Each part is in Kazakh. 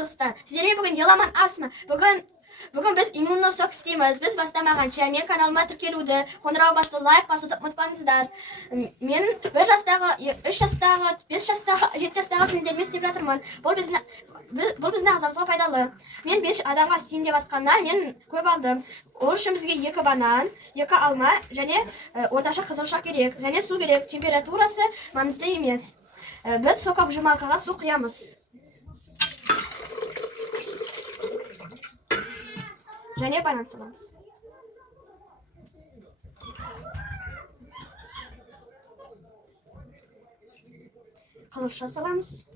достар. Сіздермен бүгін еламан асма. Бүгін біз иммуносок істейміз. Біз бастамағанша мен каналыма тіркелуді, қоңырау басты, лайк басуды ұмытпаңыздар. Мен 1 жастағы, 3 жастағы, 5 жастағы, 7 жастағы сендермен істеп жатырмын. Бұл біздің ағзамызға пайдалы. Мен 5 адамға істейін деп атқаннан мен көп алдым. Ол үшін бізге 2 банан, 2 алма және орташа қызылшақ керек. Және су керек. Температурасы маңызды емес. Біз соковыжималкаға су құямыз. Және банан саламыз. Қызылша саламыз.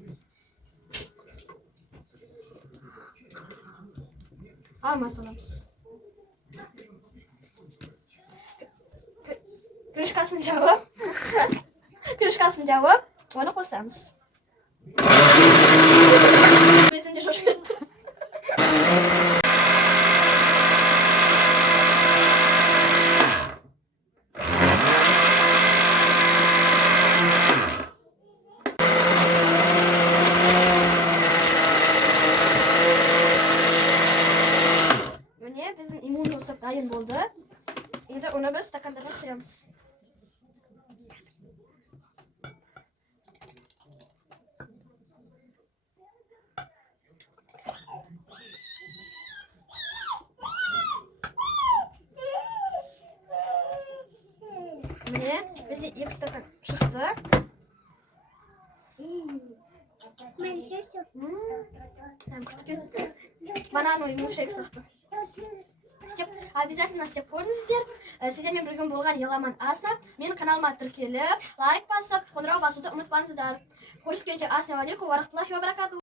Алма саламыз. Крышкасын жауып, оны қосамыз. Өзімде шошып кетті. Біздің иммуносок дайын болды. Енді оны біз стакандарға құямыз. Міне, бізде 2 стакан шықты. Банановый милкшейк сақты. Обязательно істеп көріңіздер. Сіздермен бірге болған еламан асма. Менің каналыма тіркеліп, лайк басып, қоңырау басуды ұмытпаңыздар. Көріскенше, ассалаумағалейкум ва рахматуллахи ва баракатуху.